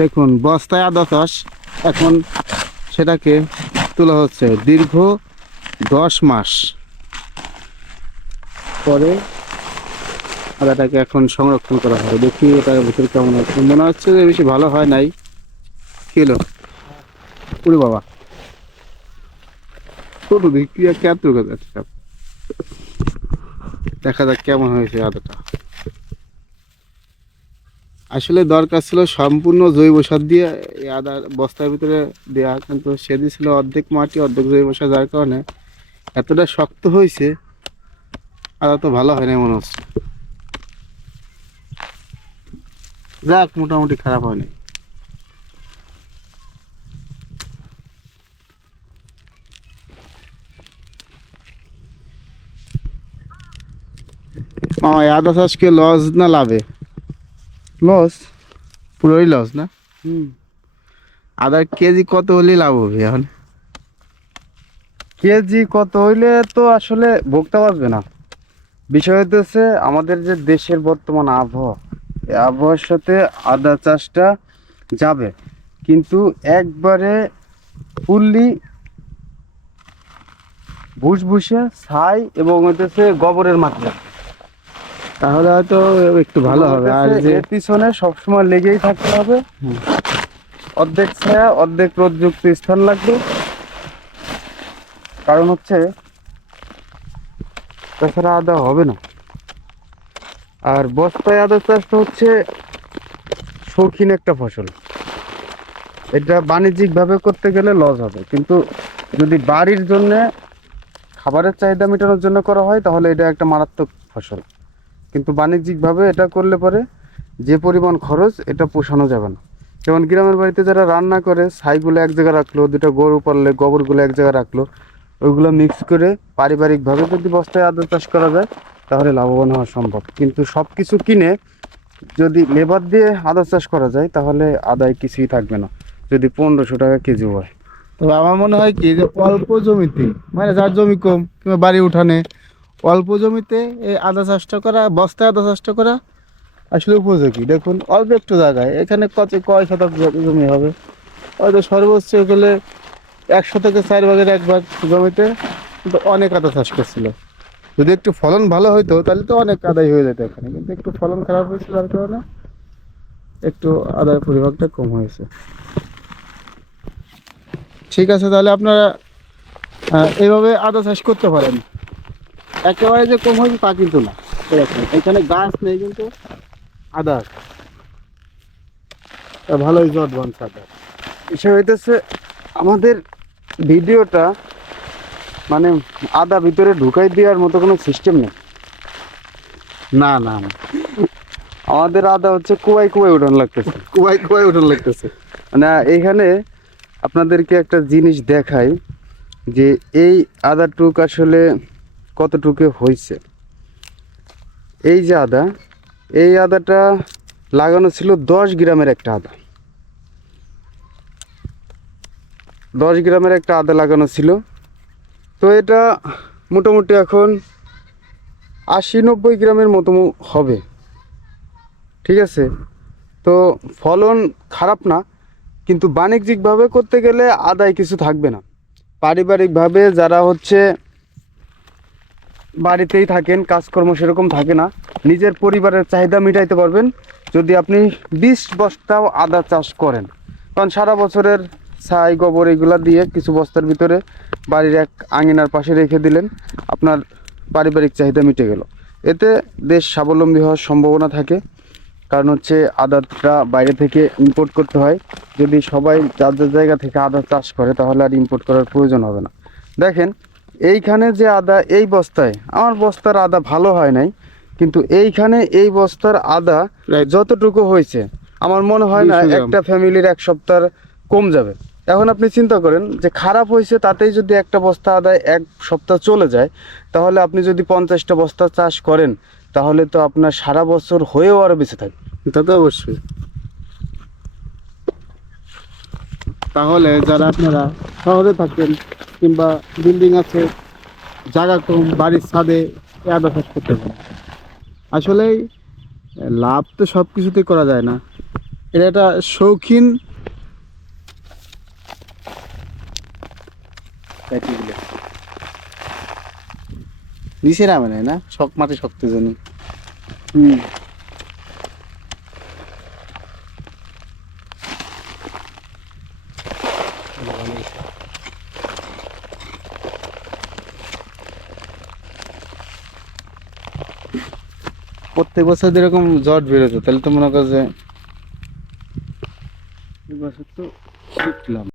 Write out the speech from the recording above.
দেখুন, বস্তায় আদা চাষ এখন সেটাকে তোলা হচ্ছে দীর্ঘ দশ মাস। পরে আদাটাকে এখন সংরক্ষণ করা হবে। দেখি এটার ভিতরে কেমন আছে মনে হচ্ছে যে বেশি ভালো হয় নাই। হলো? উরে বাবা। ছোট দেখি কেত দেখা যাক কেমন হয়েছে আদাটা। আসলে দরকার ছিল সম্পূর্ণ জৈব সার দিয়ে এই আদা বস্তার ভিতরে দেওয়া কিন্তু সে দিয়েছিল অর্ধেক মাটি, অর্ধেক জৈব সার, যার কারণে এতটা শক্ত হয়েছে, আদা তো ভালো হয় না মনে হচ্ছে। যাক, মোটামুটি খারাপ হয়নি আদা চাষকে লস না লাভে? লস পুরোই লস না? হুম। আদার কেজি কত হলে লাভ হবে এখন? কেজি কত হইলে তো আসলে ভোগতে পারবে না। বিষয় হইতেছে আমাদের যে দেশের বর্তমান আবহাওয়া এই আবহাওয়ার সাথে আদা চাষটা যাবে। কিন্তু একবারে ফুললি ভুসভুসে ছাই এবং হইতেছে গোবরের মাত্রা। তাহলে হয়তো একটু ভালো হবে। আর যে এর পিছনে সবসময় লেগেই থাকতে হবে। অর্ধেক ছায়া অর্ধেক রোদযুক্ত স্থান লাগবে। কারণ হচ্ছে তাছাড়া আদা হবে না। আর বস্তায় আদা চাষটা হচ্ছে শৌখিন একটা ফসল। এটা বাণিজ্যিকভাবে করতে গেলে লস হবে। কিন্তু যদি বাড়ির জন্য খাবারের চাহিদা মেটানোর জন্য করা হয় তাহলে এটা একটা মারাত্মক ফসল। কিন্তু বাণিজ্যিকভাবে এটা করলে পরে যে পরিমাণ খরচ, এটা পোষানো যাবে না। যেমন গ্রামের বাড়িতে যারা রান্না করে, ছাইগুলো এক জায়গায় রাখল, দুটো গরু পাললে গোবরগুলো এক জায়গায় রাখল, ওইগুলো মিক্স করে পারিবারিকভাবে যদি বস্তায় আদা চাষ করা যায়, তাহলে লাভবান হওয়া সম্ভব। কিন্তু সব কিছু কিনে যদি লেবার দিয়ে আদা চাষ করা যায়, তাহলে আদায় কিছুই থাকবে না, যদি পনেরোশো টাকা কেজি হয়। তবে আমার মনে হয় কি যে অল্প জমিতে মানে যার জমি কম, কিংবা বাড়ি উঠানে অল্প জমিতে এই আদা চাষটা করা, বস্তায় আদা চাষটা করা, আসলে উপযোগী। দেখুন, অল্প একটু জায়গায়। এখানে কত কয় শতক জমি হবে? হয়তো সর্বোচ্চ গেলে একশো থেকে চার ভাগের এক ভাগ জমিতে অনেক আদা চাষ করছিল। যদি একটু ফলন ভালো হইতো, তাহলে তো অনেক আদায় হয়ে যেত এখানে। কিন্তু একটু ফলন খারাপ হয়েছে যার কারণে একটু আদায়ের পরিভাগটা কম হয়েছে। ঠিক আছে, তাহলে আপনারা এইভাবে আদা চাষ করতে পারেন। একেবারে যে কম হয়েছে তা কিন্তু না। দেখুন, এখানে গাছ নেই কিন্তু। আদা। ভালোই জট বানছে আদা বিষয় হইতেছে আমাদের ভিডিওটা মানে আদা ভিতরে ঢুকাই দেওয়ার মতো কোনো সিস্টেম নেই। না না না। আমাদের আদা হচ্ছে কুয়াই কুয়াই উঠান লাগতেছে। কুয়াই কুয়াই উঠান লাগতেছে। মানে এইখানে আপনাদেরকে একটা জিনিস দেখাই যে এই আদাটুক আসলে কতটুকু হয়েছে? এই যে আদা, এই আদাটা লাগানো ছিল দশ গ্রামের একটা আদা। দশ গ্রামের একটা আদা লাগানো ছিল। তো এটা মোটামুটি এখন আশি নব্বই গ্রামের মতো হবে। ঠিক আছে? তো ফলন খারাপ না, কিন্তু বাণিজ্যিকভাবে করতে গেলে আদায় কিছু থাকবে না। পারিবারিকভাবে যারা হচ্ছে বাড়িতেই থাকেন, কাজকর্ম সেরকম থাকে না। নিজের পরিবারের চাহিদা মিটাইতে পারবেন, যদি আপনি বিশ বস্তাও আদা চাষ করেন। কারণ সারা বছরের ছাই, গোবর এগুলা দিয়ে কিছু বস্তার ভিতরে বাড়ির এক আঙিনার পাশে রেখে দিলেন, আপনার পারিবারিক চাহিদা মিটে গেল। এতে দেশ স্বাবলম্বী হওয়ার সম্ভাবনা থাকে, কারণ হচ্ছে আদাটা বাইরে থেকে ইম্পোর্ট করতে হয়। যদি সবাই যার যার জায়গা থেকে আদা চাষ করে, তাহলে আর ইম্পোর্ট করার প্রয়োজন হবে না। দেখেন এইখানে যে আদা এই বস্তায় আমার বস্তার আদা ভালো হয় নাই কিন্তু এইখানে এই বস্তার আদা যতটুকু হয়েছে আমার মনে হয় না একটা ফ্যামিলির এক সপ্তাহ কম যাবে। এখন আপনি চিন্তা করেন যে খারাপ হয়েছে তাতেই যদি একটা বস্তা আদায় এক সপ্তাহ চলে যায় তাহলে আপনি যদি পঞ্চাশটা বস্তা চাষ করেন তাহলে তো আপনার সারা বছর হয়েও আরও বেঁচে থাকবে। তা তো অবশ্যই। তাহলে যারা আপনারা শহরে থাকেন কিংবা বিল্ডিং আছে জায়গা কম বাড়ির ছাদে এ আদা করতে পারেন আসলেই লাভ তো সব কিছুতেই করা যায় না। এটা একটা শৌখিন নিচে নামে নাই না? শখ মাটি শক্ত জানি হুম। প্রত্যেক বছর যেরকম জট বেরোতো তাহলে তো মনে করো যে তো শিখলাম